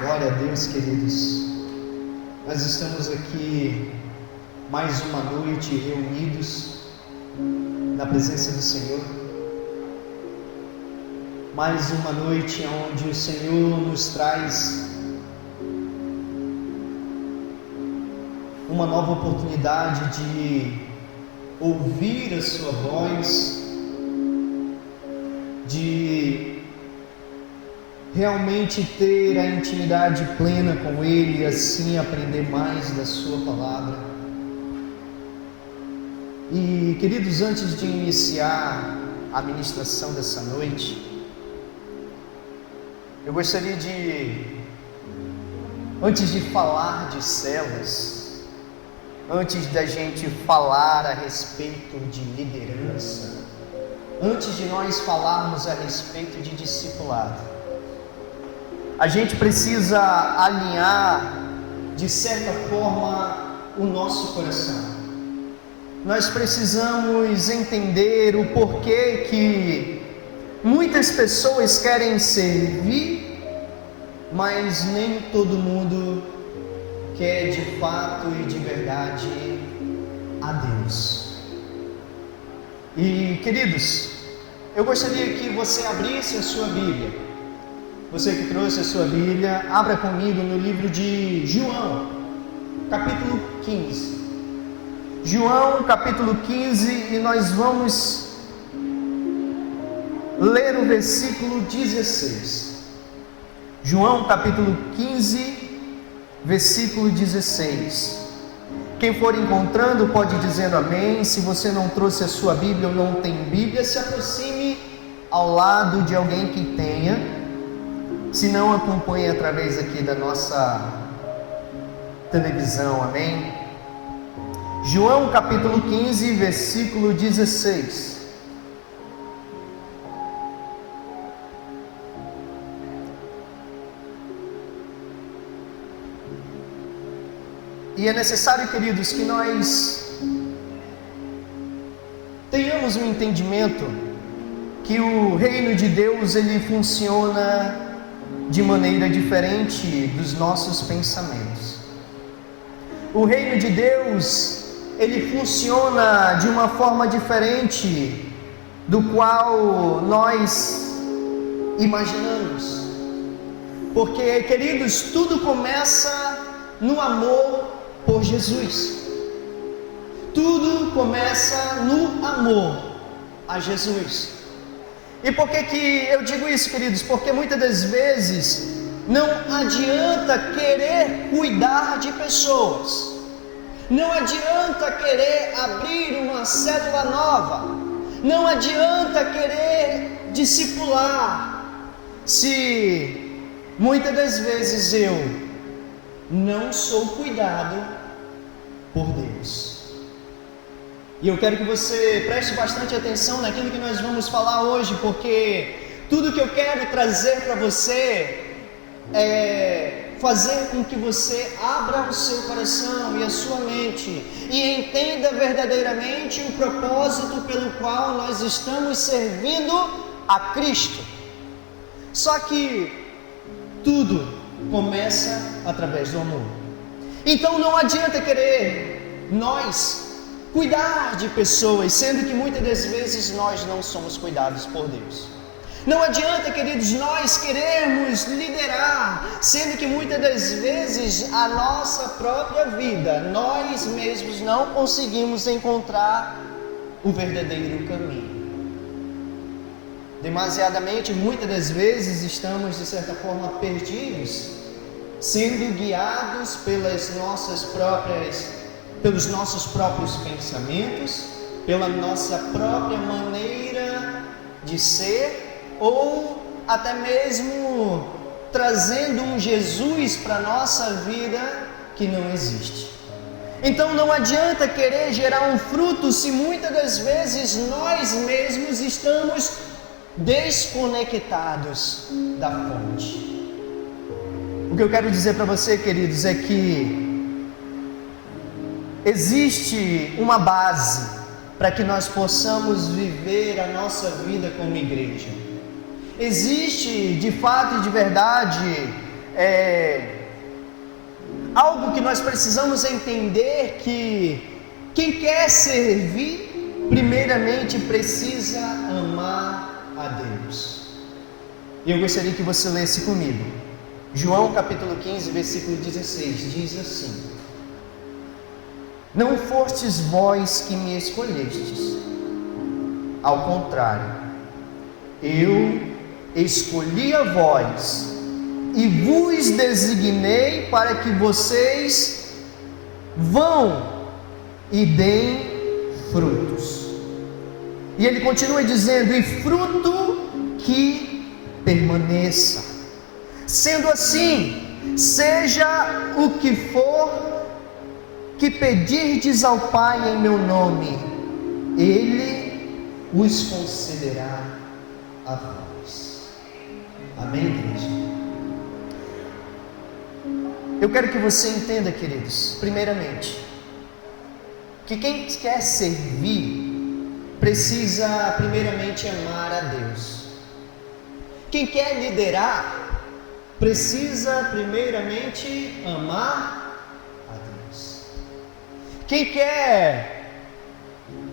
Glória a Deus, queridos. Nós estamos aqui mais uma noite reunidos na presença do Senhor. Mais uma noite onde o Senhor nos traz uma nova oportunidade de ouvir a sua voz, de realmente ter a intimidade plena com Ele e assim aprender mais da sua palavra. E queridos, antes de iniciar a ministração dessa noite, eu gostaria antes de falar de células, antes da gente falar a respeito de liderança, antes de nós falarmos a respeito de discipulado, a gente precisa alinhar, de certa forma, o nosso coração. Nós precisamos entender o porquê que muitas pessoas querem servir, mas nem todo mundo quer de fato e de verdade a Deus. E queridos, eu gostaria que você abrisse a sua Bíblia. Você que trouxe a sua Bíblia, abra comigo no livro de João, capítulo 15. João, capítulo 15, e nós vamos ler o versículo 16. João, capítulo 15, versículo 16. Quem for encontrando pode dizer amém. Se você não trouxe a sua Bíblia ou não tem Bíblia, se aproxime ao lado de alguém que tenha. Se não, acompanhe através aqui da nossa televisão, amém? João capítulo 15, versículo 16. E é necessário, queridos, que nós tenhamos um entendimento que o reino de Deus, ele funciona de maneira diferente dos nossos pensamentos. O reino de Deus, ele funciona de uma forma diferente do qual nós imaginamos. Porque, queridos, tudo começa no amor por Jesus. Tudo começa no amor a Jesus. E por que eu digo isso, queridos? Porque muitas das vezes não adianta querer cuidar de pessoas, não adianta querer abrir uma célula nova, não adianta querer discipular, se muitas das vezes eu não sou cuidado por Deus. E eu quero que você preste bastante atenção naquilo que nós vamos falar hoje, porque tudo que eu quero trazer para você é fazer com que você abra o seu coração e a sua mente e entenda verdadeiramente o propósito pelo qual nós estamos servindo a Cristo. Só que tudo começa através do amor. Então não adianta querer nós cuidar de pessoas, sendo que muitas das vezes nós não somos cuidados por Deus. Não adianta, queridos, nós querermos liderar, sendo que muitas das vezes a nossa própria vida, nós mesmos não conseguimos encontrar o verdadeiro caminho. Demasiadamente, muitas das vezes estamos de certa forma perdidos, sendo guiados pelos nossos próprios pensamentos, pela nossa própria maneira de ser, ou até mesmo trazendo um Jesus para a nossa vida que não existe. Então não adianta querer gerar um fruto se muitas das vezes nós mesmos estamos desconectados da fonte. O que eu quero dizer para você, queridos, é que existe uma base para que nós possamos viver a nossa vida como igreja. Existe, de fato e de verdade, algo que nós precisamos entender, que quem quer servir, primeiramente precisa amar a Deus. E eu gostaria que você lesse comigo. João capítulo 15, versículo 16, diz assim: não fostes vós que me escolhestes, ao contrário, eu escolhi a vós e vos designei para que vocês vão e deem frutos. E ele continua dizendo: e fruto que permaneça. Sendo assim, seja o que for que pedirdes ao Pai em meu nome, Ele os concederá a vós. Amém, igreja? Eu quero que você entenda, queridos, primeiramente, que quem quer servir precisa primeiramente amar a Deus. Quem quer liderar precisa primeiramente amar a Deus. Quem quer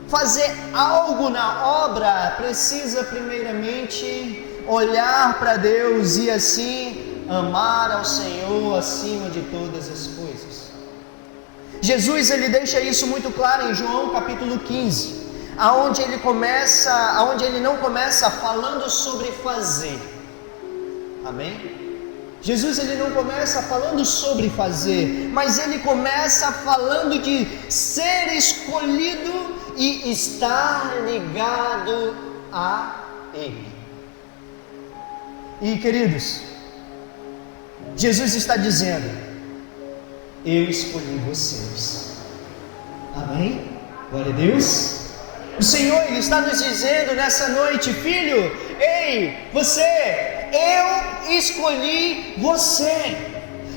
fazer algo na obra precisa primeiramente olhar para Deus e assim amar ao Senhor acima de todas as coisas. Jesus, ele deixa isso muito claro em João capítulo 15, aonde ele não começa falando sobre fazer. Amém? Jesus, ele não começa falando sobre fazer, mas ele começa falando de ser escolhido e estar ligado a Ele. E queridos, Jesus está dizendo: eu escolhi vocês. Amém? Glória a Deus. O Senhor, ele está nos dizendo nessa noite: filho, ei, você, eu escolhi você,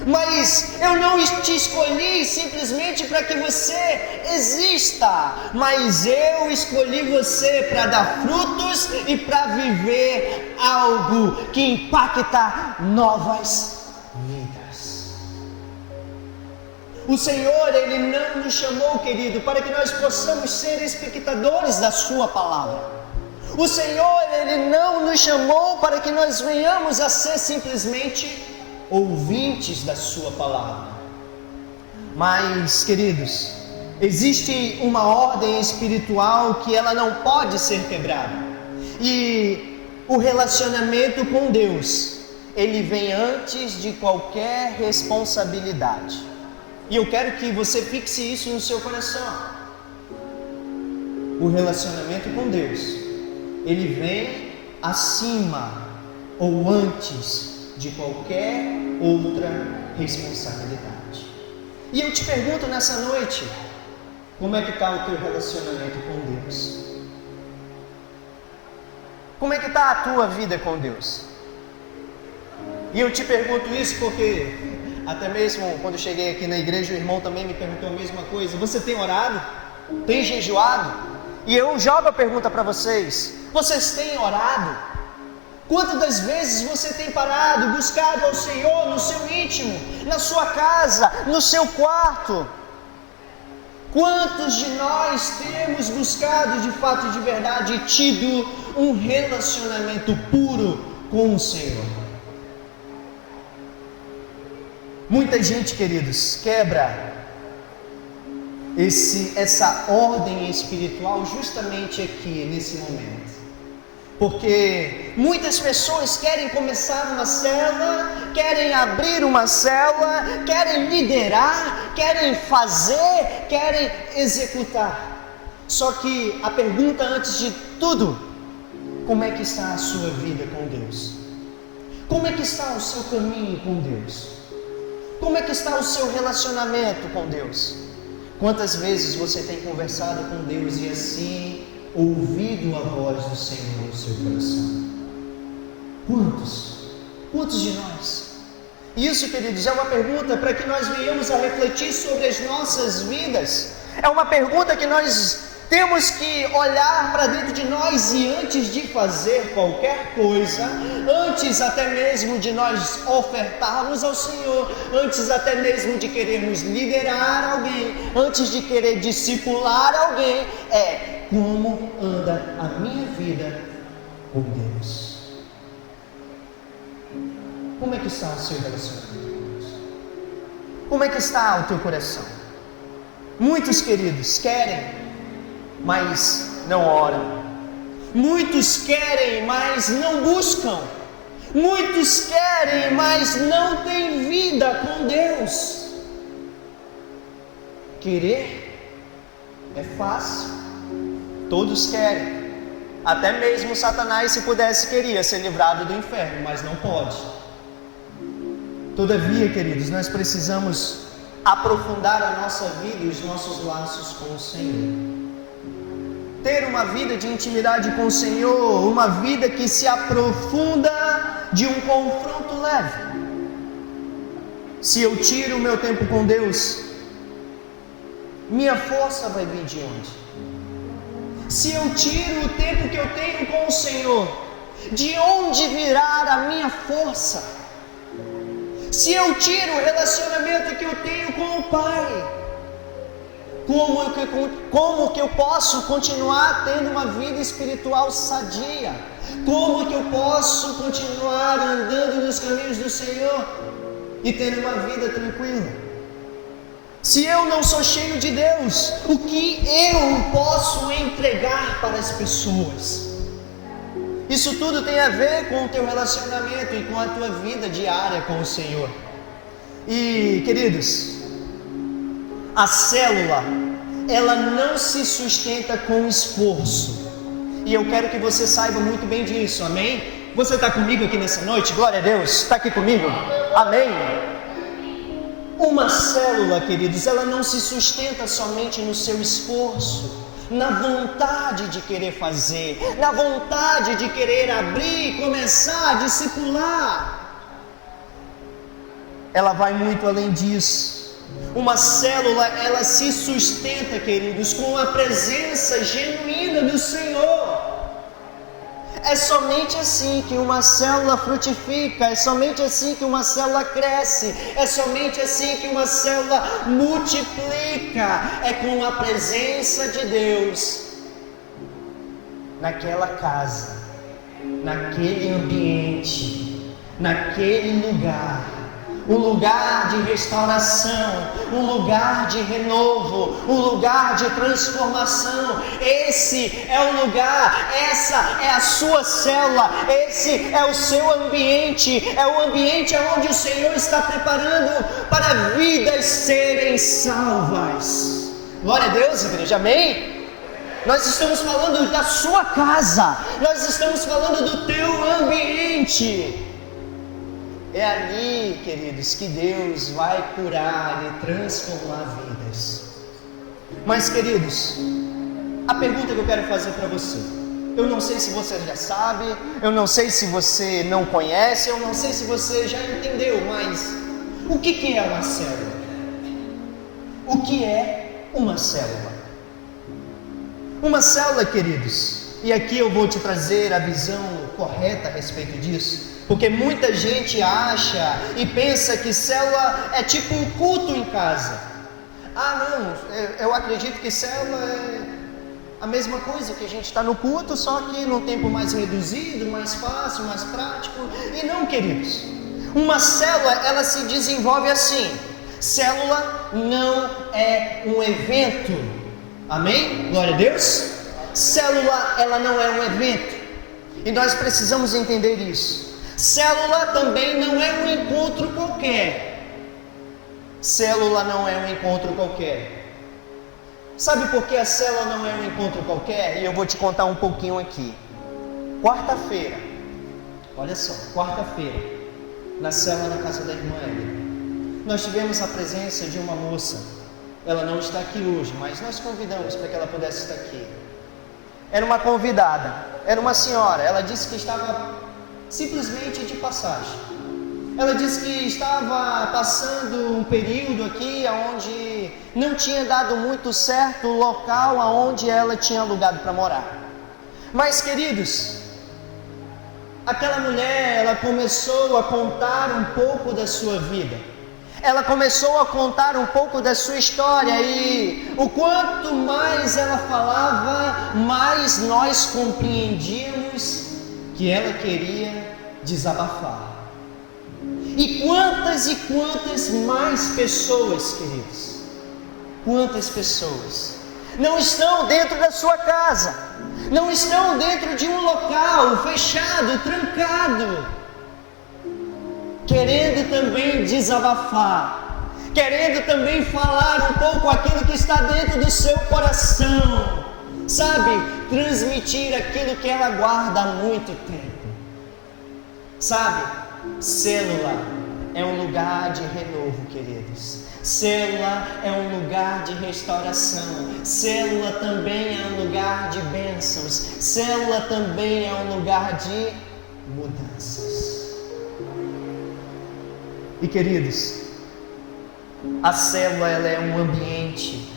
mas eu não te escolhi simplesmente para que você exista, mas eu escolhi você para dar frutos e para viver algo que impacta novas vidas. O Senhor, ele não nos chamou, querido, para que nós possamos ser espectadores da sua palavra. O Senhor, ele não nos chamou para que nós venhamos a ser simplesmente ouvintes da sua palavra. Mas, queridos, existe uma ordem espiritual que ela não pode ser quebrada. E o relacionamento com Deus, ele vem antes de qualquer responsabilidade. E eu quero que você fixe isso no seu coração. O relacionamento com Deus, ele vem acima ou antes de qualquer outra responsabilidade. E eu te pergunto nessa noite, como é que está o teu relacionamento com Deus? Como é que está a tua vida com Deus? E eu te pergunto isso porque até mesmo quando eu cheguei aqui na igreja, o irmão também me perguntou a mesma coisa: você tem orado? Tem jejuado? E eu jogo a pergunta para vocês: vocês têm orado? Quantas das vezes você tem parado, buscado ao Senhor no seu íntimo, na sua casa, no seu quarto? Quantos de nós temos buscado de fato e de verdade e tido um relacionamento puro com o Senhor? Muita gente, queridos, quebra essa ordem espiritual justamente aqui, nesse momento. Porque muitas pessoas querem começar uma célula, querem abrir uma célula, querem liderar, querem fazer, querem executar. Só que a pergunta antes de tudo: como é que está a sua vida com Deus? Como é que está o seu caminho com Deus? Como é que está o seu relacionamento com Deus? Quantas vezes você tem conversado com Deus e assim ouvido a voz do Senhor no seu coração? Quantos de nós? Isso, queridos, é uma pergunta para que nós venhamos a refletir sobre as nossas vidas. É uma pergunta que nós Temos que olhar para dentro de nós e antes de fazer qualquer coisa, antes até mesmo de nós ofertarmos ao Senhor, antes até mesmo de querermos liderar alguém, antes de querer discipular alguém, como anda a minha vida com Deus? Como é que está o seu relacionamento com Deus? Como é que está o teu coração? Muitos, queridos, querem, mas não oram. Muitos querem, mas não buscam. Muitos querem, mas não têm vida com Deus. Querer é fácil. Todos querem. Até mesmo Satanás, se pudesse, queria ser livrado do inferno, mas não pode. Todavia, queridos, nós precisamos aprofundar a nossa vida e os nossos laços com o Senhor. Ter uma vida de intimidade com o Senhor, uma vida que se aprofunda de um confronto leve. Se eu tiro o meu tempo com Deus, minha força vai vir de onde? Se eu tiro o tempo que eu tenho com o Senhor, de onde virá a minha força? Se eu tiro o relacionamento que eu tenho com o Pai, como que eu posso continuar tendo uma vida espiritual sadia? Como que eu posso continuar andando nos caminhos do Senhor e tendo uma vida tranquila? Se eu não sou cheio de Deus, o que eu posso entregar para as pessoas? Isso tudo tem a ver com o teu relacionamento e com a tua vida diária com o Senhor. E, queridos, a célula, ela não se sustenta com esforço. E eu quero que você saiba muito bem disso, amém? Você está comigo aqui nessa noite? Glória a Deus, está aqui comigo? Amém? Uma célula, queridos, ela não se sustenta somente no seu esforço, na vontade de querer fazer, na vontade de querer abrir e começar a discipular. Ela vai muito além disso. Uma célula, ela se sustenta, queridos, com a presença genuína do Senhor. É somente assim que uma célula frutifica, é somente assim que uma célula cresce, é somente assim que uma célula multiplica, é com a presença de Deus naquela casa, naquele ambiente, naquele lugar. Um lugar de restauração, um lugar de renovo, um lugar de transformação. Esse é o lugar, essa é a sua célula, esse é o seu ambiente, é o ambiente onde o Senhor está preparando para vidas serem salvas. Glória a Deus, igreja, amém? Nós estamos falando da sua casa, nós estamos falando do teu ambiente. É ali, queridos, que Deus vai curar e transformar vidas. Mas, queridos, a pergunta que eu quero fazer para você, eu não sei se você já sabe, eu não sei se você não conhece, eu não sei se você já entendeu, mas o que é uma célula? O que é uma célula? Uma célula, queridos, e aqui eu vou te trazer a visão correta a respeito disso, porque muita gente acha e pensa que célula é tipo um culto em casa. Não, eu acredito que célula é a mesma coisa, que a gente está no culto, só que num tempo mais reduzido, mais fácil, mais prático. E não, queridos, uma célula, ela se desenvolve assim. Célula não é um evento, amém? Glória a Deus. Célula, ela não é um evento, e nós precisamos entender isso. Célula também não é um encontro qualquer. Célula não é um encontro qualquer. Sabe por que a célula não é um encontro qualquer? E eu vou te contar um pouquinho aqui. Quarta-feira, olha só, quarta-feira, na célula na casa da irmã Hélida, nós tivemos a presença de uma moça. Ela não está aqui hoje, mas nós convidamos para que ela pudesse estar aqui. Era uma convidada, era uma senhora. Ela disse que estava simplesmente de passagem. Ela disse que estava passando um período aqui onde não tinha dado muito certo o local aonde ela tinha alugado para morar. Mas, queridos, aquela mulher, ela começou a contar um pouco da sua vida. Ela começou a contar um pouco da sua história e o quanto mais ela falava, mais nós compreendíamos que ela queria desabafar. E quantas mais pessoas, queridos, quantas pessoas não estão dentro da sua casa, não estão dentro de um local fechado, trancado, querendo também desabafar, querendo também falar um pouco aquilo que está dentro do seu coração, sabe, transmitir aquilo que ela guarda há muito tempo, sabe. Célula é um lugar de renovo, queridos. Célula é um lugar de restauração. Célula também é um lugar de bênçãos. Célula também é um lugar de mudanças. E, queridos, a célula ela é um ambiente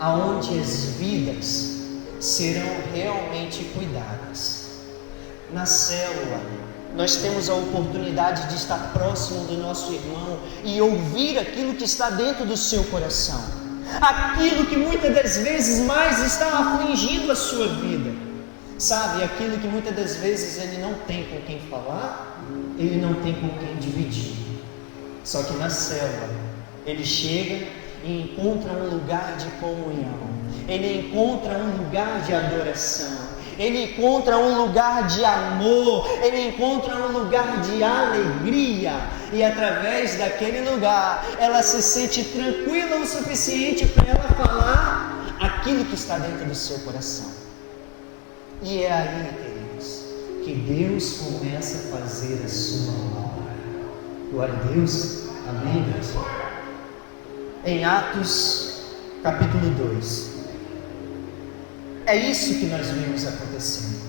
onde as vidas serão realmente cuidadas. Na célula, nós temos a oportunidade de estar próximo do nosso irmão e ouvir aquilo que está dentro do seu coração, aquilo que muitas das vezes mais está afligindo a sua vida, sabe, aquilo que muitas das vezes ele não tem com quem falar, ele não tem com quem dividir. Só que na célula ele chega e encontra um lugar de comunhão, ele encontra um lugar de adoração, ele encontra um lugar de amor, ele encontra um lugar de alegria, e através daquele lugar, ela se sente tranquila o suficiente para ela falar aquilo que está dentro do seu coração. E é aí, queridos, que Deus começa a fazer a sua obra. Glória a Deus, amém, Deus? Em Atos, capítulo 2. É isso que nós vemos acontecendo.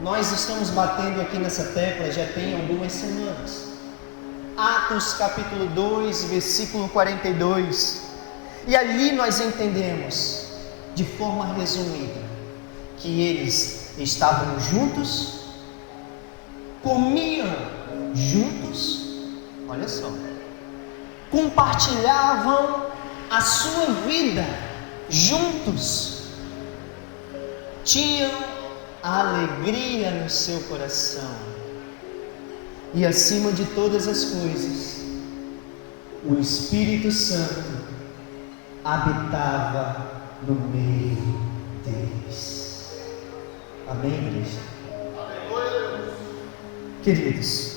Nós estamos batendo aqui nessa tecla já tem algumas semanas. Atos capítulo 2, versículo 42. E ali nós entendemos, de forma resumida, que eles estavam juntos, comiam juntos, olha só, compartilhavam a sua vida juntos, tinham alegria no seu coração e, acima de todas as coisas, o Espírito Santo habitava no meio deles. Amém, igreja? Queridos,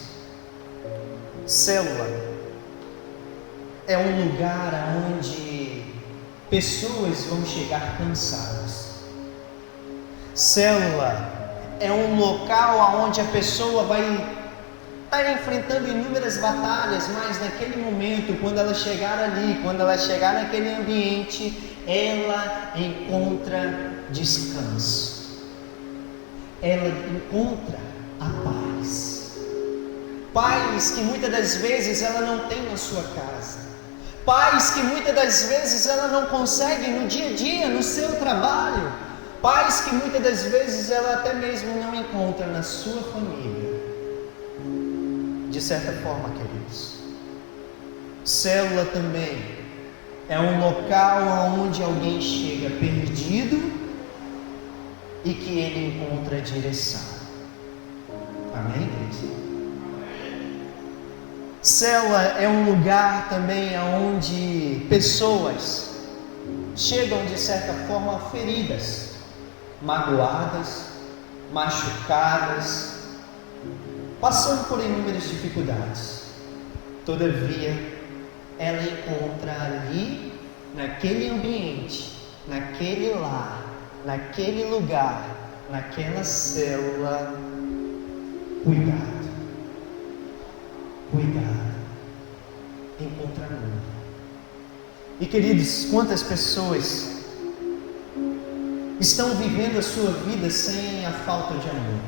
célula é um lugar onde pessoas vão chegar cansadas. Célula é um local onde a pessoa vai estar enfrentando inúmeras batalhas, mas naquele momento, quando ela chegar ali, quando ela chegar naquele ambiente, ela encontra descanso, ela encontra a paz. Paz que muitas das vezes ela não tem na sua casa, paz que muitas das vezes ela não consegue no dia a dia, no seu trabalho, paz que muitas das vezes ela até mesmo não encontra na sua família. De certa forma, queridos, célula também é um local onde alguém chega perdido e que ele encontra direção. Amém, igreja? Célula é um lugar também onde pessoas chegam de certa forma feridas, magoadas, machucadas, passando por inúmeras dificuldades. Todavia, ela encontra ali, naquele ambiente, naquele lar, naquele lugar, naquela célula, cuidado, encontra amor. E, queridos, quantas pessoas estão vivendo a sua vida sem a falta de amor,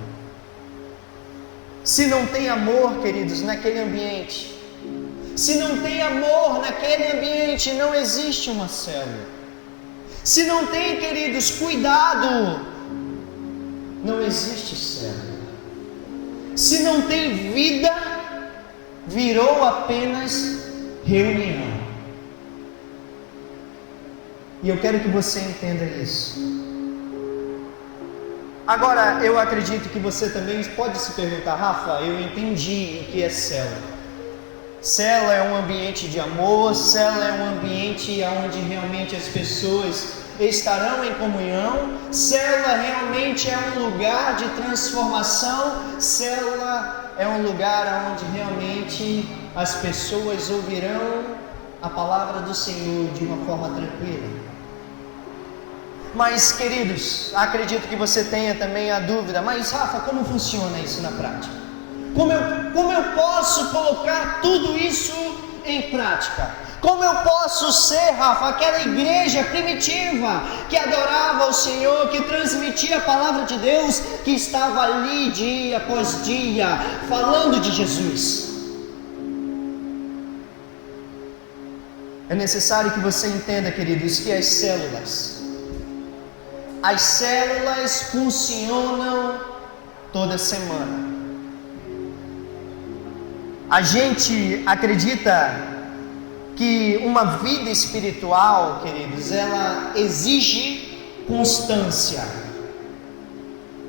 Se não tem amor, queridos, naquele ambiente, se não tem amor naquele ambiente, não existe uma célula. Se não tem, queridos, cuidado, não existe célula. Se não tem vida, virou apenas reunião. E eu quero que você entenda isso. Agora, eu acredito que você também pode se perguntar: Rafa, eu entendi o que é célula. Célula é um ambiente de amor, célula é um ambiente onde realmente as pessoas estarão em comunhão, célula realmente é um lugar de transformação, célula é um lugar onde realmente as pessoas ouvirão a palavra do Senhor de uma forma tranquila. Mas, queridos, acredito que você tenha também a dúvida: mas Rafa, como funciona isso na prática? Como eu posso colocar tudo isso em prática? Como eu posso ser, Rafa, aquela igreja primitiva que adorava o Senhor, que transmitia a palavra de Deus, que estava ali dia após dia, falando de Jesus? É necessário que você entenda, queridos, que as células funcionam toda semana. A gente acredita que uma vida espiritual, queridos, ela exige constância.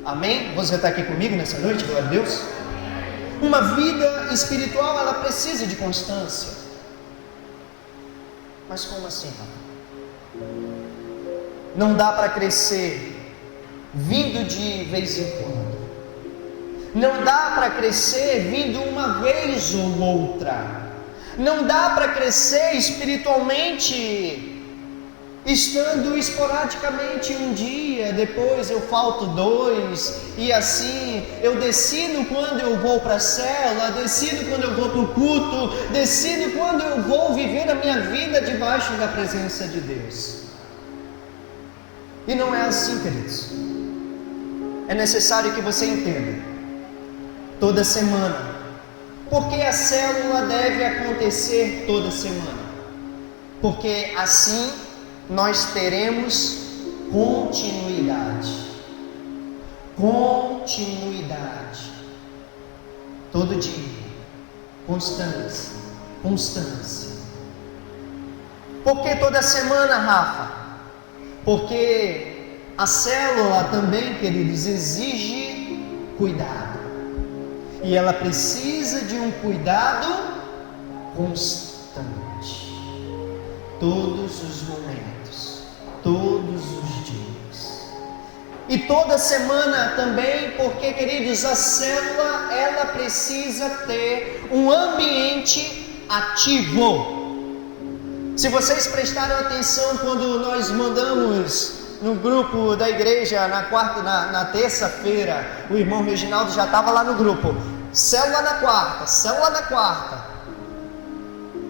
Amém? Você está aqui comigo nessa noite, glória a Deus? Uma vida espiritual, ela precisa de constância. Mas como assim, Rafa? Não dá para crescer vindo de vez em quando. Não dá para crescer vindo uma vez ou outra. Não dá para crescer espiritualmente estando esporadicamente um dia, depois eu falto 2, e assim eu decido quando eu vou para a célula, decido quando eu vou para o culto, decido quando eu vou viver a minha vida debaixo da presença de Deus. E não é assim, queridos. É necessário que você entenda, toda semana. Porque a célula deve acontecer toda semana? Porque assim nós teremos continuidade. Continuidade. Todo dia. Constância. Constância. Por que toda semana, Rafa? Porque a célula também, queridos, exige cuidado. E ela precisa de um cuidado constante. Todos os momentos, todos os dias. E toda semana também, porque, queridos, a célula, ela precisa ter um ambiente ativo. Se vocês prestaram atenção quando nós mandamos no grupo da igreja na terça-feira, o irmão Reginaldo já estava lá no grupo: célula na quarta, célula na quarta.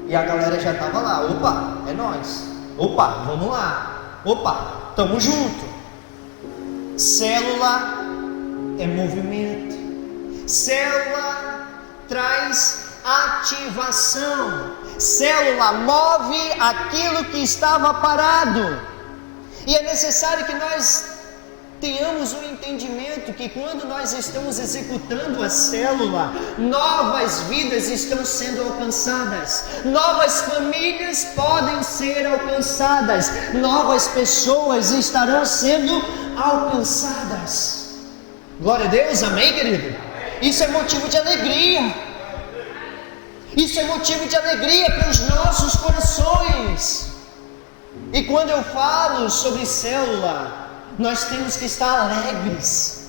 E a galera já estava lá: opa, é nós, opa, vamos lá, opa, tamo junto. Célula é movimento, célula traz ativação, célula move aquilo que estava parado. E é necessário que nós tenhamos um entendimento que quando nós estamos executando a célula, novas vidas estão sendo alcançadas, novas famílias podem ser alcançadas, novas pessoas estarão sendo alcançadas. Glória a Deus, amém, querido? Isso é motivo de alegria. Isso é motivo de alegria para os nossos corações. E quando eu falo sobre célula, nós temos que estar alegres.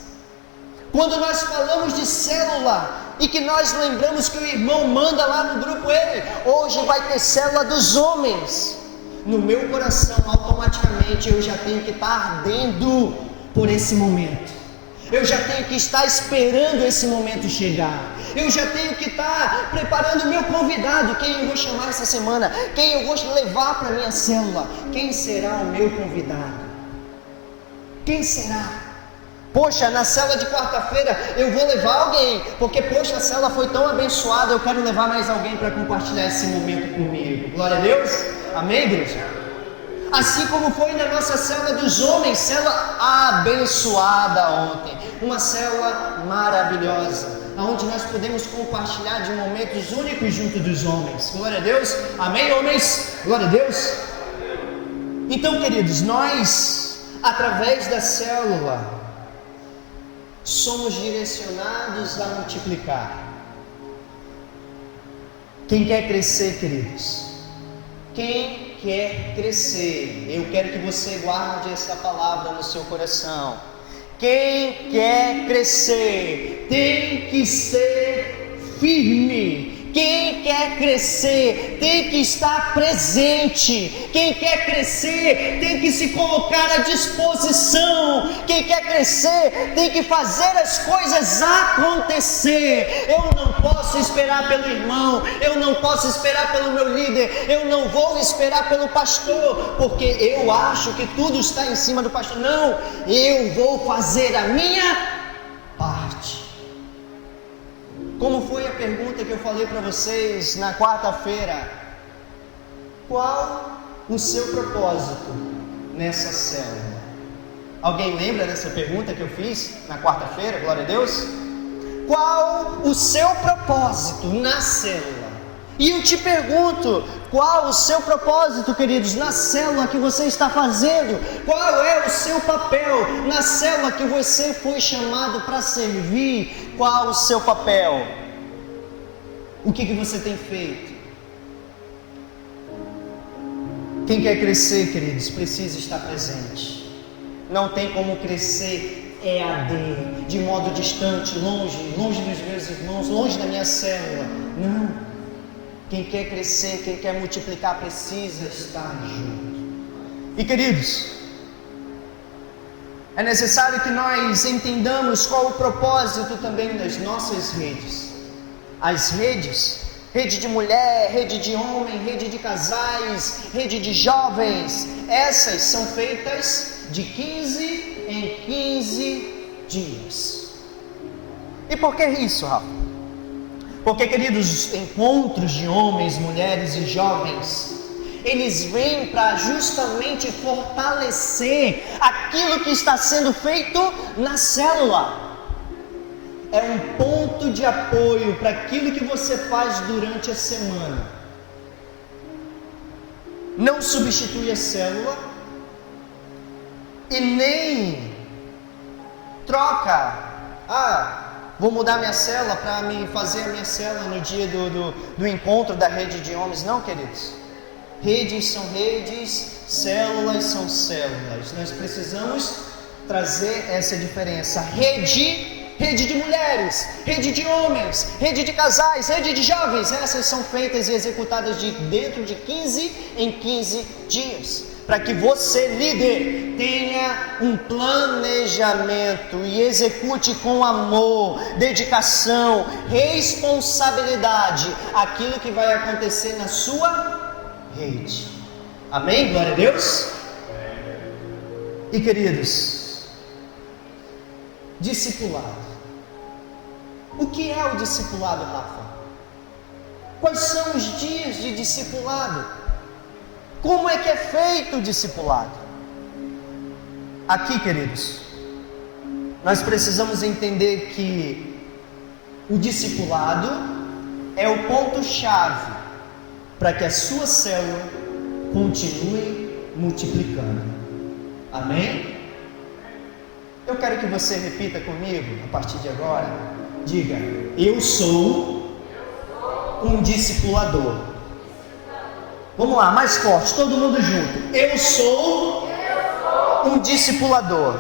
Quando nós falamos de célula e que nós lembramos que o irmão manda lá no grupo: ele, hoje vai ter célula dos homens. No meu coração, automaticamente, eu já tenho que estar ardendo por esse momento. Eu já tenho que estar esperando esse momento chegar. Eu já tenho que estar preparando o meu convidado. Quem eu vou chamar essa semana? Quem eu vou levar para a minha célula? Quem será o meu convidado? Quem será? Poxa, na célula de quarta-feira eu vou levar alguém, porque poxa, a célula foi tão abençoada, eu quero levar mais alguém para compartilhar esse momento comigo. Glória a Deus, amém, igreja? Assim como foi na nossa célula dos homens, célula abençoada ontem, uma célula maravilhosa, onde nós podemos compartilhar de momentos únicos junto dos homens. Glória a Deus, amém, homens? Glória a Deus. Então, queridos, nós, através da célula, somos direcionados a multiplicar. Quem quer crescer, queridos? Quem quer crescer? Eu quero que você guarde essa palavra no seu coração. Quem quer crescer tem que ser firme. Quem quer crescer tem que estar presente. Quem quer crescer tem que se colocar à disposição. Quem quer crescer tem que fazer as coisas acontecer. Eu não posso esperar pelo irmão, eu não posso esperar pelo meu líder, eu não vou esperar pelo pastor, porque eu acho que tudo está em cima do pastor. Não, eu vou fazer a minha parte. Como foi a pergunta que eu falei para vocês na quarta-feira? Qual o seu propósito nessa célula? Alguém lembra dessa pergunta que eu fiz na quarta-feira? Glória a Deus. Qual o seu propósito na célula? E eu te pergunto, qual o seu propósito, queridos, na célula que você está fazendo? Qual é o seu papel na célula que você foi chamado para servir? Qual o seu papel? O que você tem feito? Quem quer crescer, queridos, precisa estar presente. Não tem como crescer EAD, de modo distante, longe dos meus irmãos, longe da minha célula. Não. Quem quer crescer, quem quer multiplicar, precisa estar junto. E queridos, é necessário que nós entendamos qual o propósito também das nossas redes. As redes, rede de mulher, rede de homem, rede de casais, rede de jovens, essas são feitas de 15 em 15 dias. E por que isso, Rafa? Porque, queridos, encontros de homens, mulheres e jovens, eles vêm para justamente fortalecer aquilo que está sendo feito na célula. É um ponto de apoio para aquilo que você faz durante a semana. Não substitui a célula e nem troca. Vou mudar minha célula para me fazer a minha célula no dia do encontro da rede de homens. Não, queridos. Redes são redes, células são células. Nós precisamos trazer essa diferença. Rede de mulheres, rede de homens, rede de casais, rede de jovens. Essas são feitas e executadas dentro de 15 em 15 dias. Para que você, líder, tenha um planejamento e execute com amor, dedicação, responsabilidade aquilo que vai acontecer na sua rede. Amém? Glória a Deus. E queridos, discipulado. O que é o discipulado, Rafa? Quais são os dias de discipulado? Como é que é feito o discipulado? Aqui, queridos, nós precisamos entender que o discipulado é o ponto-chave para que a sua célula continue multiplicando. Amém? Eu quero que você repita comigo, a partir de agora. Diga: eu sou um discipulador. Vamos lá, mais forte, todo mundo junto. Eu sou um discipulador.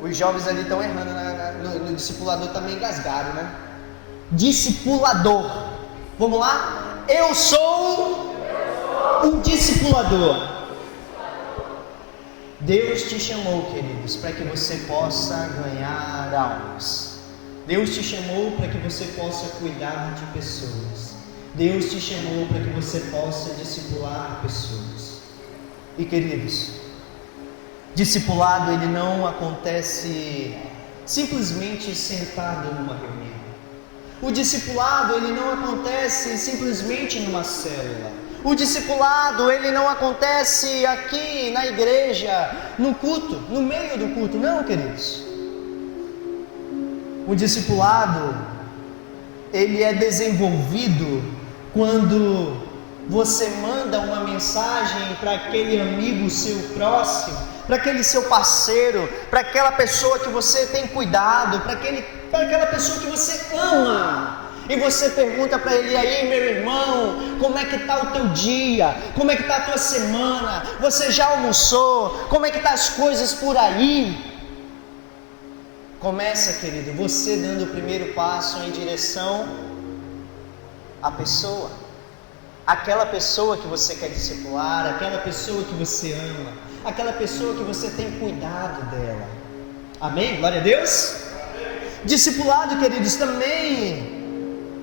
Os jovens ali estão errando no discipulador, também engasgaram, né? Discipulador. Vamos lá? Eu sou um discipulador. Deus te chamou, queridos, para que você possa ganhar almas. Deus te chamou para que você possa cuidar de pessoas. Deus te chamou para que você possa discipular pessoas. E queridos, Discipulado, ele não acontece simplesmente sentado numa reunião. O discipulado, ele não acontece simplesmente numa célula. O discipulado, ele não acontece aqui na igreja, no culto, no meio do culto. Não, queridos. O discipulado, ele é desenvolvido quando você manda uma mensagem para aquele amigo seu próximo, para aquele seu parceiro, para aquela pessoa que você tem cuidado, para aquela pessoa que você ama. E você pergunta para ele: e aí, meu irmão, como é que está o teu dia? Como é que está a tua semana? Você já almoçou? Como é que estão as coisas por aí? Começa, querido, você dando o primeiro passo em direção à pessoa. Aquela pessoa que você quer discipular, aquela pessoa que você ama, aquela pessoa que você tem cuidado dela. Amém? Glória a Deus. Discipulado, queridos, também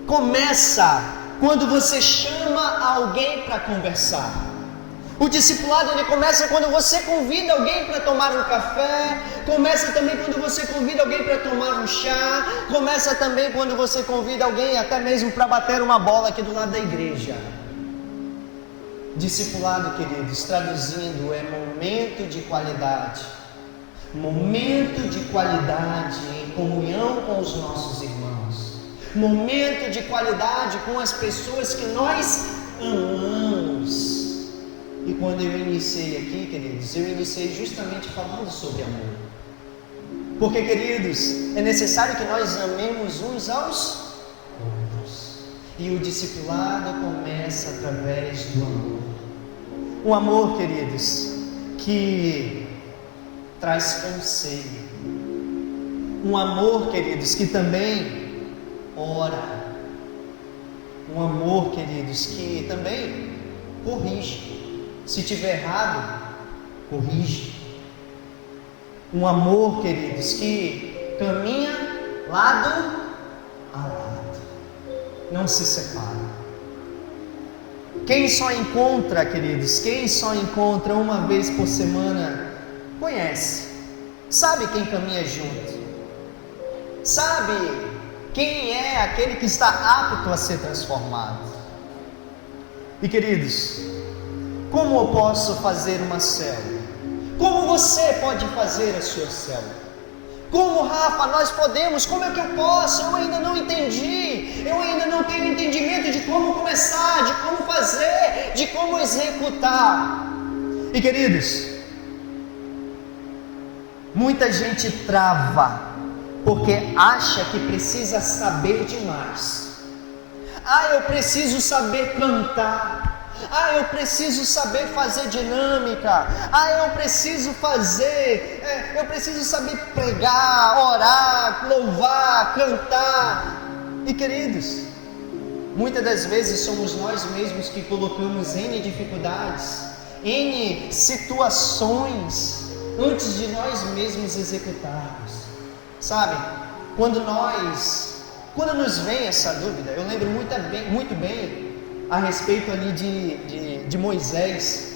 começa quando você chama alguém para conversar. O discipulado, ele começa quando você convida alguém para tomar um café, começa também quando você convida alguém para tomar um chá, começa também quando você convida alguém até mesmo para bater uma bola aqui do lado da igreja. Discipulado, queridos, traduzindo, é momento de qualidade. Momento de qualidade em comunhão com os nossos irmãos. Momento de qualidade com as pessoas que nós amamos. E quando eu iniciei aqui, queridos, eu iniciei justamente falando sobre amor. Porque, queridos, é necessário que nós amemos uns aos outros. E o discipulado começa através do amor. Um amor, queridos, que traz conselho. Um amor, queridos, que também ora. Um amor, queridos, que também corrige. Se tiver errado, corrige. Um amor, queridos, que caminha lado a lado. Não se separa. Quem só encontra, queridos, quem só encontra uma vez por semana, conhece. Sabe quem caminha junto. Sabe quem é aquele que está apto a ser transformado. E, queridos, como eu posso fazer uma célula? Como você pode fazer a sua célula? Como, Rafa, nós podemos? Como é que eu posso? Eu ainda não entendi. Eu ainda não tenho entendimento de como começar, de como fazer, de como executar. E, queridos, muita gente trava porque acha que precisa saber demais. Eu preciso saber cantar. Eu preciso saber fazer dinâmica. Eu preciso saber pregar, orar, louvar, cantar. E, queridos, muitas das vezes somos nós mesmos que colocamos N dificuldades, N situações antes de nós mesmos executarmos. Sabe, quando nos vem essa dúvida, eu lembro muito bem a respeito ali de Moisés,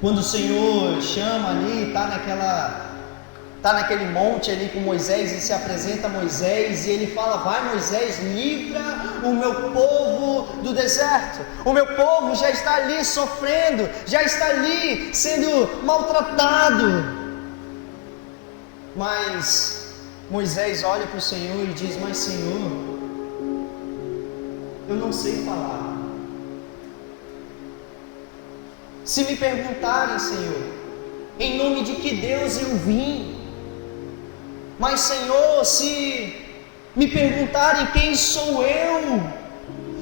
quando o Senhor chama ali, está naquele monte ali com Moisés e se apresenta a Moisés e ele fala: vai, Moisés, livra o meu povo do deserto. O meu povo já está ali sofrendo, já está ali sendo maltratado. Mas Moisés olha para o Senhor e diz: mas, Senhor, eu não sei falar. Se me perguntarem, Senhor, em nome de que Deus eu vim? Mas, Senhor, se me perguntarem quem sou eu?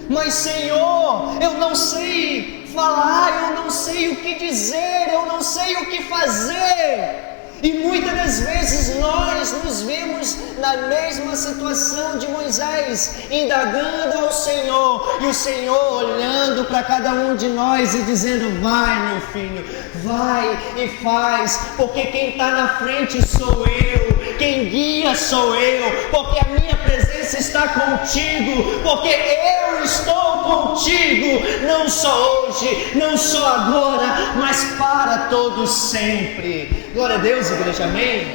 Mas, Senhor, eu não sei falar, eu não sei o que dizer, eu não sei o que fazer. E muitas das vezes nós nos vemos na mesma situação de Moisés, indagando ao Senhor, e o Senhor olhando para cada um de nós e dizendo: vai, meu filho, vai e faz, porque quem está na frente sou eu, quem guia sou eu, porque a minha presença está contigo, porque eu estou contigo, não só hoje, não só agora, mas para todo sempre. Glória a Deus, igreja, amém?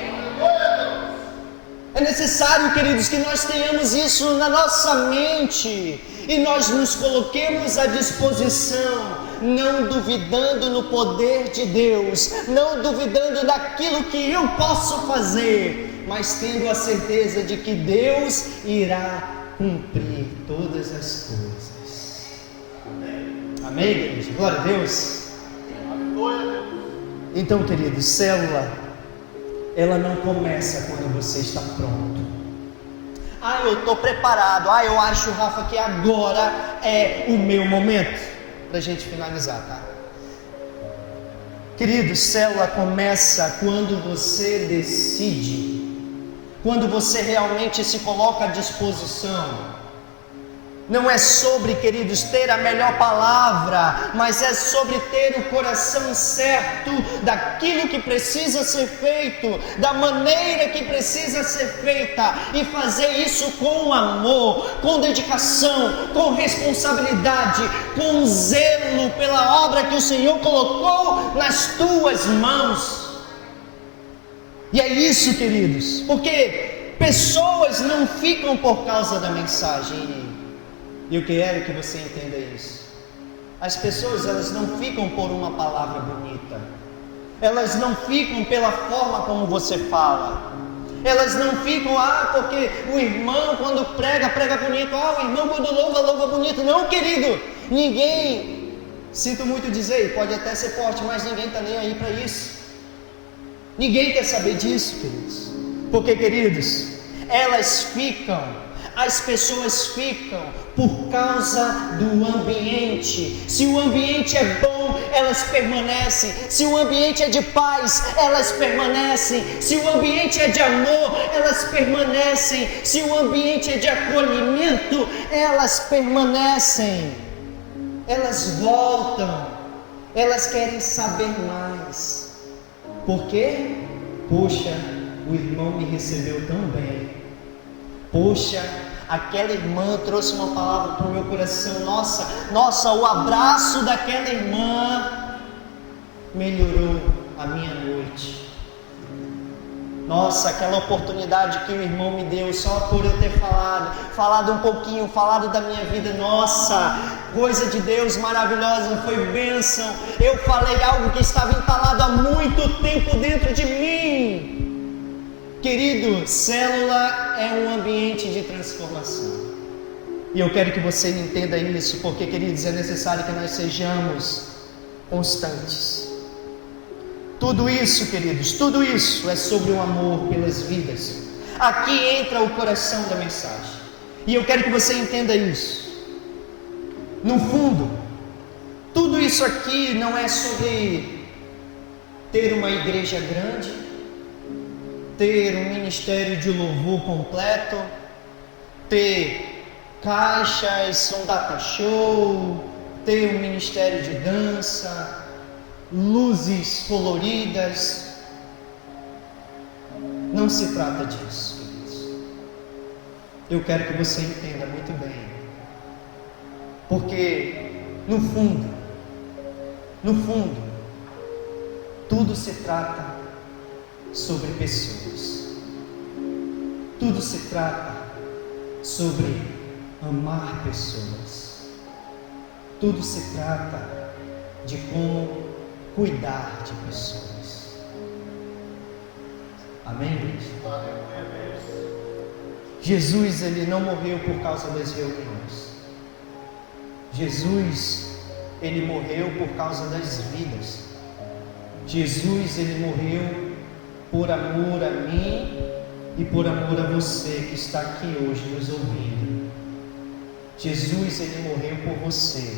É necessário, queridos, que nós tenhamos isso na nossa mente e nós nos coloquemos à disposição, não duvidando no poder de Deus, não duvidando daquilo que eu posso fazer, mas tendo a certeza de que Deus irá cumprir todas as coisas. Amém, igreja? Glória a Deus. Então, queridos, célula, ela não começa quando você está pronto. Eu estou preparado. Eu acho, Rafa, que agora é o meu momento. Para a gente finalizar, tá? Queridos, célula começa quando você decide, quando você realmente se coloca à disposição. Não é sobre, queridos, ter a melhor palavra, mas é sobre ter o coração certo daquilo que precisa ser feito, da maneira que precisa ser feita, e fazer isso com amor, com dedicação, com responsabilidade, com zelo pela obra que o Senhor colocou nas tuas mãos. E é isso, queridos, porque pessoas não ficam por causa da mensagem. E eu quero que você entenda isso. As pessoas, elas não ficam por uma palavra bonita. Elas não ficam pela forma como você fala. Elas não ficam, porque o irmão quando prega bonito. O irmão quando louva bonito. Não, querido. Ninguém, sinto muito dizer, pode até ser forte, mas ninguém está nem aí para isso. Ninguém quer saber disso, queridos. Porque, queridos, as pessoas ficam por causa do ambiente. Se o ambiente é bom, elas permanecem. Se o ambiente é de paz, elas permanecem. Se o ambiente é de amor, elas permanecem. Se o ambiente é de acolhimento, elas permanecem. Elas voltam. Elas querem saber mais. Por quê? Poxa, o irmão me recebeu tão bem. Poxa, aquela irmã trouxe uma palavra para o meu coração. Nossa, o abraço daquela irmã melhorou a minha noite. Nossa, aquela oportunidade que o irmão me deu só por eu ter falado um pouquinho, falado da minha vida. Nossa, coisa de Deus maravilhosa, foi bênção. Eu falei algo que estava entalado há muito tempo dentro de mim. Querido, célula é um ambiente de transformação. E eu quero que você entenda isso, porque, queridos, é necessário que nós sejamos constantes. Tudo isso, queridos, tudo isso é sobre o amor pelas vidas. Aqui entra o coração da mensagem. E eu quero que você entenda isso. No fundo, tudo isso aqui não é sobre ter uma igreja grande, ter um ministério de louvor completo, ter caixas, um data show, ter um ministério de dança, luzes coloridas. Não se trata disso, queridos. Eu quero que você entenda muito bem, porque no fundo, tudo se trata sobre pessoas. Tudo se trata sobre amar pessoas. Tudo se trata de como cuidar de pessoas. Amém, igreja? Jesus, ele não morreu por causa das reuniões. Jesus, ele morreu por causa das vidas. Jesus, ele morreu por amor a mim e por amor a você que está aqui hoje nos ouvindo. Jesus, ele morreu por você.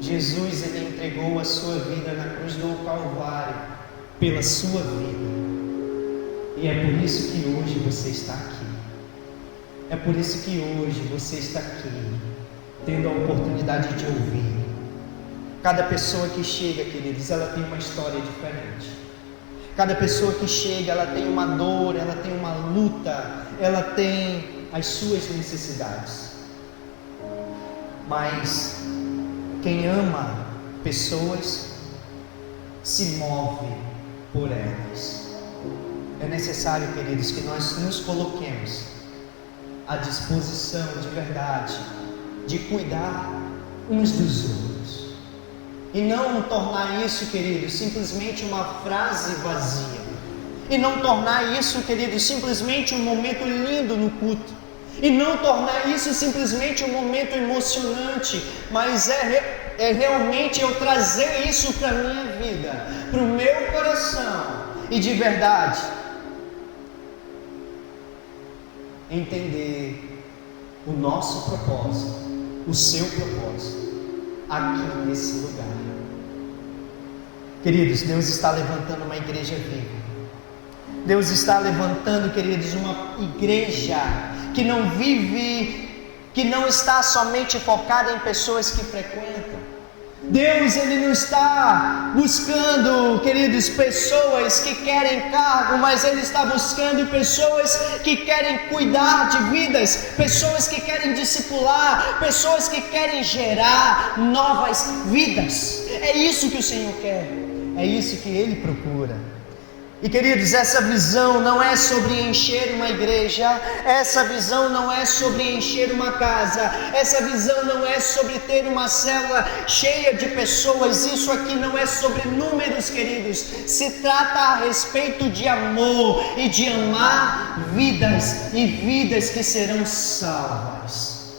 Jesus, ele entregou a sua vida na cruz do Calvário pela sua vida. E é por isso que hoje você está aqui. É por isso que hoje você está aqui, tendo a oportunidade de ouvir. Cada pessoa que chega, queridos, ela tem uma história diferente. Cada pessoa que chega, ela tem uma dor, ela tem uma luta, ela tem as suas necessidades. Mas quem ama pessoas se move por elas. É necessário, queridos, que nós nos coloquemos à disposição de verdade, de cuidar uns dos outros. E não tornar isso, queridos, simplesmente uma frase vazia. E não tornar isso, queridos, simplesmente um momento lindo no culto. E não tornar isso simplesmente um momento emocionante, mas é realmente eu trazer isso para a minha vida, para o meu coração, e de verdade entender o nosso propósito, o seu propósito aqui nesse lugar. Queridos, Deus está levantando uma igreja viva. Deus está levantando, queridos, uma igreja que não vive, que não está somente focada em pessoas que frequentam. Deus, Ele não está buscando, queridos, pessoas que querem cargo, mas Ele está buscando pessoas que querem cuidar de vidas, pessoas que querem discipular, pessoas que querem gerar novas vidas. É isso que o Senhor quer, é isso que Ele procura. E queridos, essa visão não é sobre encher uma igreja, essa visão não é sobre encher uma casa, essa visão não é sobre ter uma célula cheia de pessoas, isso aqui não é sobre números, queridos, se trata a respeito de amor e de amar vidas, e vidas que serão salvas,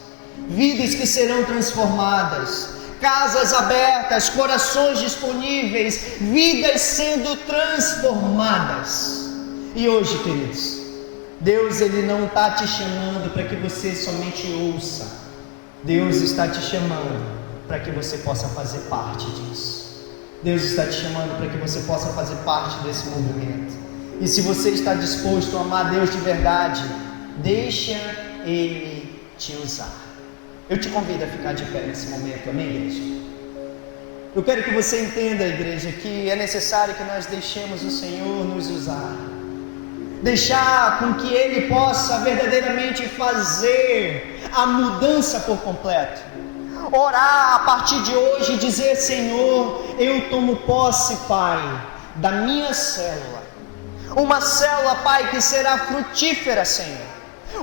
vidas que serão transformadas, casas abertas, corações disponíveis, vidas sendo transformadas. E hoje, queridos, Deus, Ele não está te chamando para que você somente ouça. Deus está te chamando para que você possa fazer parte disso. Deus está te chamando para que você possa fazer parte desse movimento. E se você está disposto a amar Deus de verdade, deixa Ele te usar. Eu te convido a ficar de pé nesse momento, amém, igreja? Eu quero que você entenda, igreja, que é necessário que nós deixemos o Senhor nos usar. Deixar com que Ele possa verdadeiramente fazer a mudança por completo. Orar a partir de hoje e dizer: Senhor, eu tomo posse, Pai, da minha célula. Uma célula, Pai, que será frutífera, Senhor.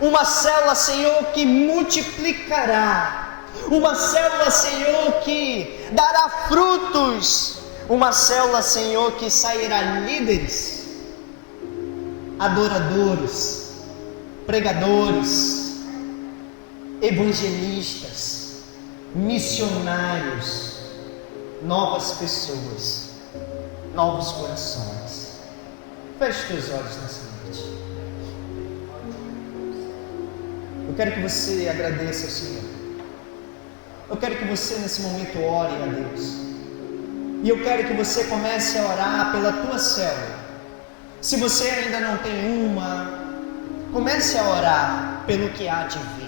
Uma célula, Senhor, que multiplicará. Uma célula, Senhor, que dará frutos. Uma célula, Senhor, que sairá líderes, adoradores, pregadores, evangelistas, missionários, novas pessoas, novos corações. Feche teus olhos nessa noite. Eu quero que você agradeça ao Senhor. Eu quero que você nesse momento ore a Deus. E eu quero que você comece a orar pela tua célula. Se você ainda não tem uma, comece a orar pelo que há de vir.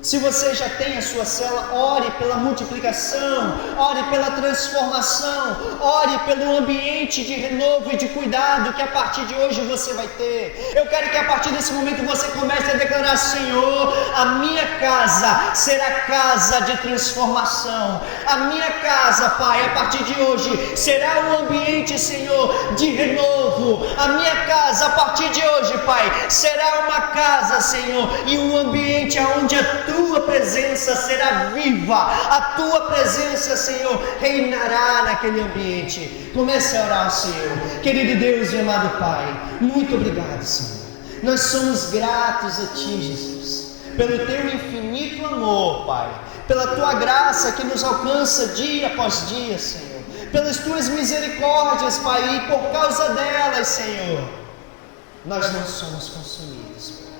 Se você já tem a sua célula, ore pela multiplicação, ore pela transformação, ore pelo ambiente de renovo e de cuidado que a partir de hoje você vai ter. Eu quero que a partir desse momento você comece a declarar: Senhor, a minha casa será casa de transformação. A minha casa, Pai, a partir de hoje será um ambiente, Senhor, de renovo. A minha casa, a partir de hoje, Pai, será uma casa, Senhor, e um ambiente onde a tua presença será viva, a tua presença, Senhor, reinará naquele ambiente. Comece a orar ao Senhor. Querido Deus e amado Pai, muito obrigado, Senhor. Nós somos gratos a Ti, Jesus, pelo Teu infinito amor, Pai, pela Tua graça que nos alcança dia após dia, Senhor, pelas Tuas misericórdias, Pai, e por causa delas, Senhor, nós não somos consumidos, Pai.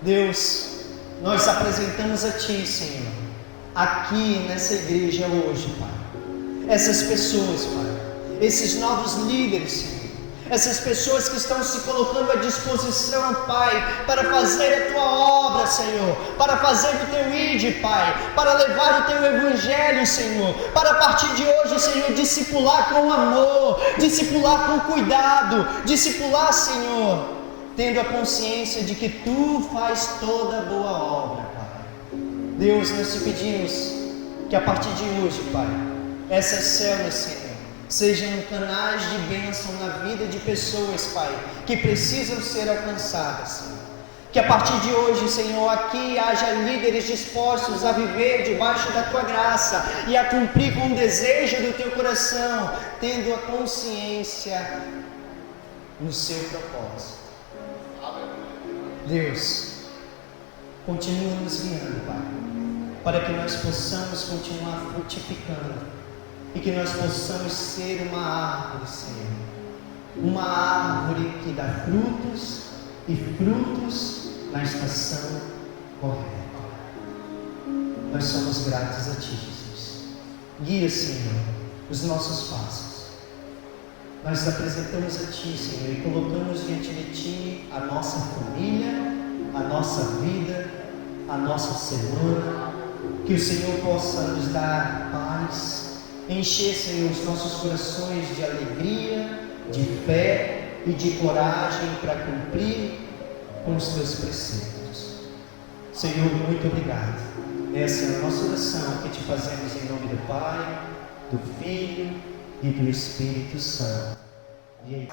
Deus, nós apresentamos a Ti, Senhor, aqui nessa igreja hoje, Pai, essas pessoas, Pai, esses novos líderes, Senhor, essas pessoas que estão se colocando à disposição, Pai, para fazer a Tua obra, Senhor, para fazer o Teu ID, Pai, para levar o Teu Evangelho, Senhor, para a partir de hoje, Senhor, discipular com amor, discipular com cuidado, discipular, Senhor, tendo a consciência de que Tu faz toda boa obra, Pai. Deus, nós Te pedimos que a partir de hoje, Pai, essas células, Senhor, sejam canais de bênção na vida de pessoas, Pai, que precisam ser alcançadas, Senhor. Que a partir de hoje, Senhor, aqui haja líderes dispostos a viver debaixo da Tua graça e a cumprir com o desejo do Teu coração, tendo a consciência no seu propósito. Deus, continua nos guiando, Pai, para que nós possamos continuar frutificando e que nós possamos ser uma árvore, Senhor, uma árvore que dá frutos e frutos na estação correta. Nós somos gratos a Ti, Jesus. Guia, Senhor, os nossos passos. Nós apresentamos a Ti, Senhor, e colocamos diante de Ti a nossa família, a nossa vida, a nossa semana. Que o Senhor possa nos dar paz, encher, Senhor, os nossos corações de alegria, de fé e de coragem para cumprir com os Teus preceitos. Senhor, muito obrigado. Essa é a nossa oração que Te fazemos em nome do Pai, do Filho e do Espírito Santo. E